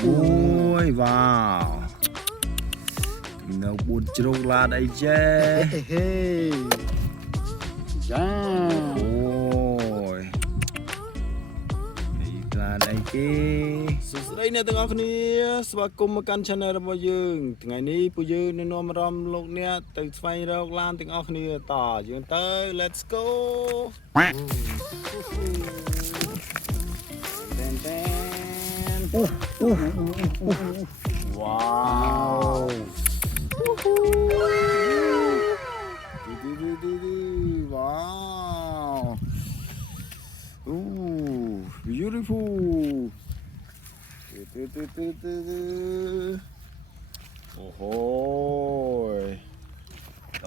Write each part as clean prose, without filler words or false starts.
โอ้ยว้าวเราบุญจรุลาได้เจ้เฮ้จ้าโอ้ยนี่ลาได้เก้สุดท้ายเนี่ยทั้งออกนี้สวัสดีมากันชาแนลរបស់យើងថ្ងៃនេះពួកយើងនឹងនាំអារម្មណ៍លោកអ្នកទៅស្វែងរកឡានទាំងអស់គ្នាតយើងទៅ let's go ว้าวว้าว beautiful โอ้โห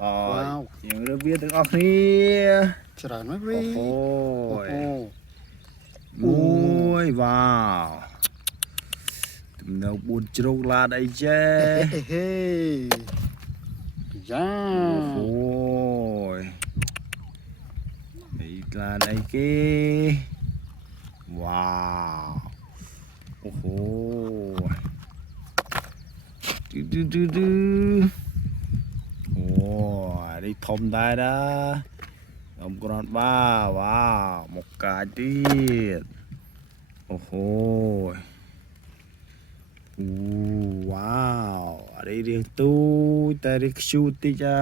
ว้าวอย่างระเบียบទាំងអស់គ្នាច្រើនមកវិញអូមួយវ៉ាវទំនៅ4ជ្រុកឡានអីចេហេចាអូយនេះឡានអីគេវ៉ាវអូโหអូនេះធំដែរណាខ្ញុំគ្រាន់បាវ៉ាវមកកាយទៀតអូโหว้าวอะไรเรียกตู้แต่เรียกชูติจ้า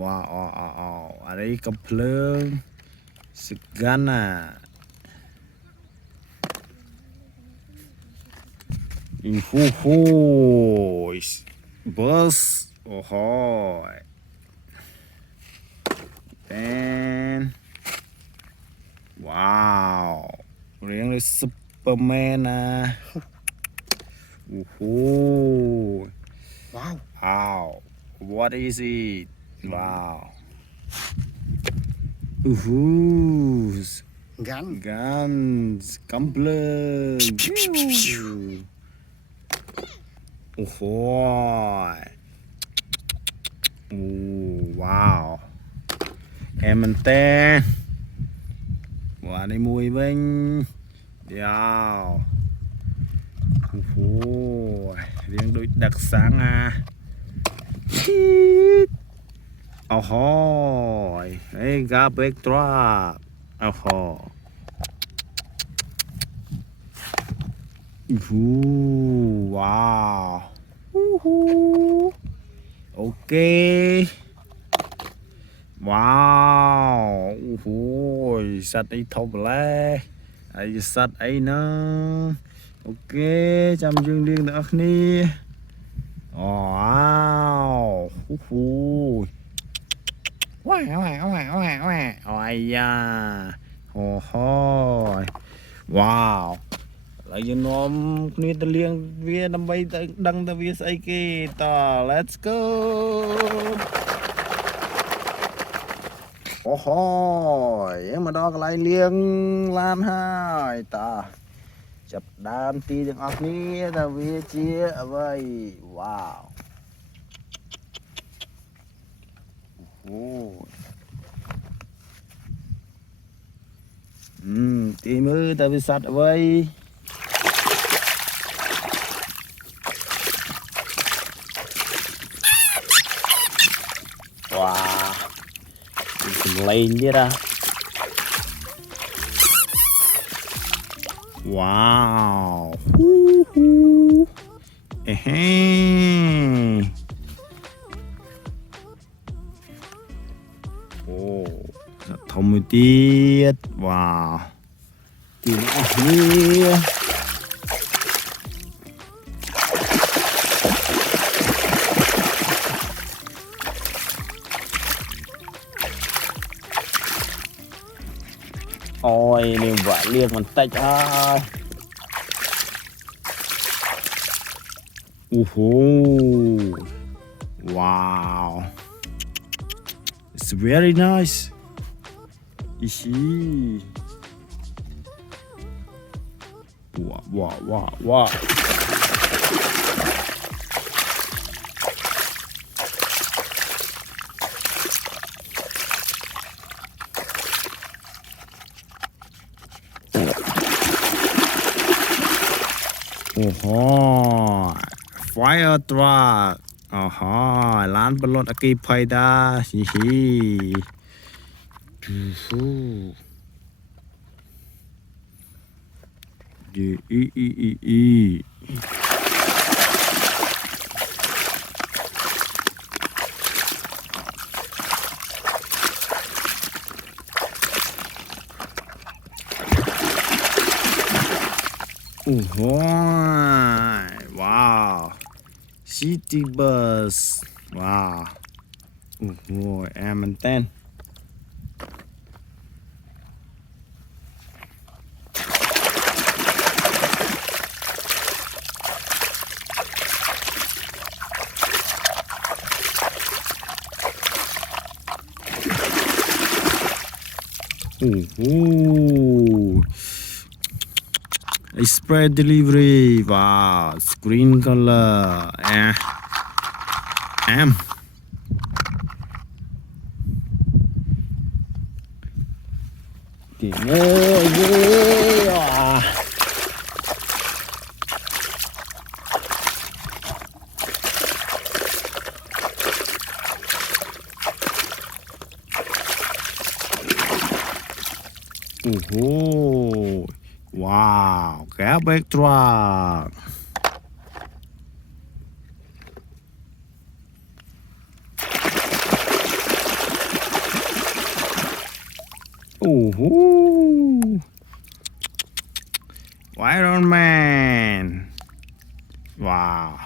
ว้าวอะไรกับเพลิงสกันน่ะอีฟูบัสโอ้โหเป็นว้าวเรียงเลยซุปเปอร์แมนนะโอ้โหว้าว what is it ว้าวโอ้โหกันกำเพลิงโอ้โหว้าวแอมมันเต้ว่าในมวยเบ้งเดี๋ยวโอ้โหเรียงโดยดักสังอ่ะเอาหอยไอ้กาเบกตราเอาหอยโอ้โหว้าวโอเคว้าวโอ้โหสัตว์ไอ้ทบเลยไอ้สัตว์ไอ้น้องโอเคจำยังเรียงตัวนี้ว้าวโอ้โหว้าวไอ้ยาโอ้โหว้าวแล้วยังน้อมนี่ตะเลียงเวียนำไปดังตะเวียใส่กีต่อ let's goโอ้โหยังมาดอกอะไรเลี้ยงลานให้ตาจับดามตีอย่างออกนี้ตะเวียเจี๊ยเอาไว้ว้าวโอ้ตีมือตะเวียสัตว์เอาไว้ว้าวlain dia dah. Wow. Oh, thom tiết. Wow. Tìm ốc ni. Ôi niềm vợ liên mình tách wow, it's very nice. Ishi. Wow. โอ้โห fire truck อ๋อฮะร้านบรรลุอกีภัยดาฮิฮิดูฟูอีโอ้โหว้าวซิตี้บัสว้าวโอ้โหแอร์มันเต้นโอ้โหspread delivery wow screen color am oh wow carbon truck Iron Man wow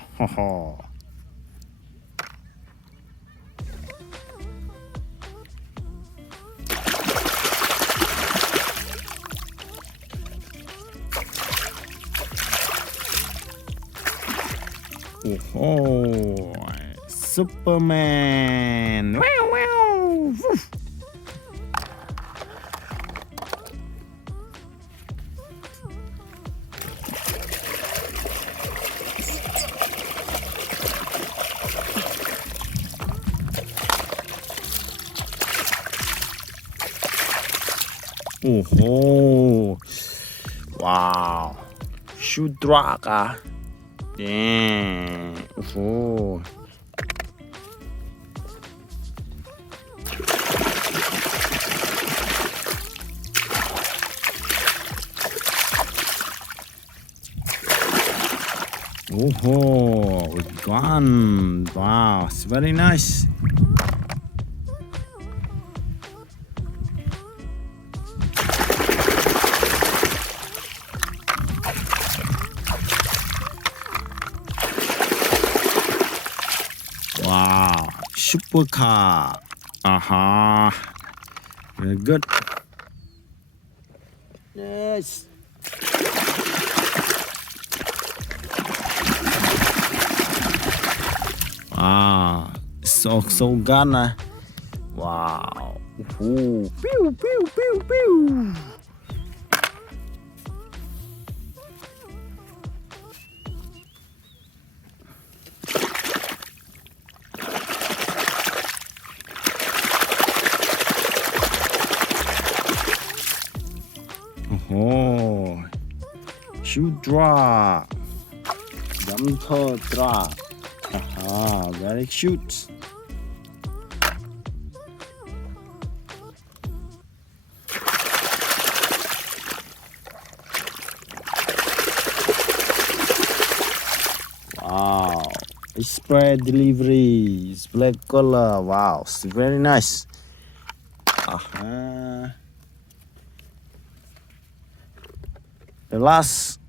oh Superman wow oh wow shoot truck yeah oh gun wow it's very nice wow supercar very good yes so gonna wow pew pew pew pew shoot truck dumper truck very cute wow spray delivery it's black color wow it's very nice the last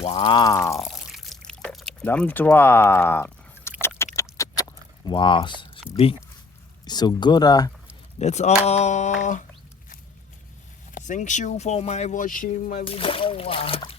wow dump truck wow it's big so good that's all thank you for my watching my video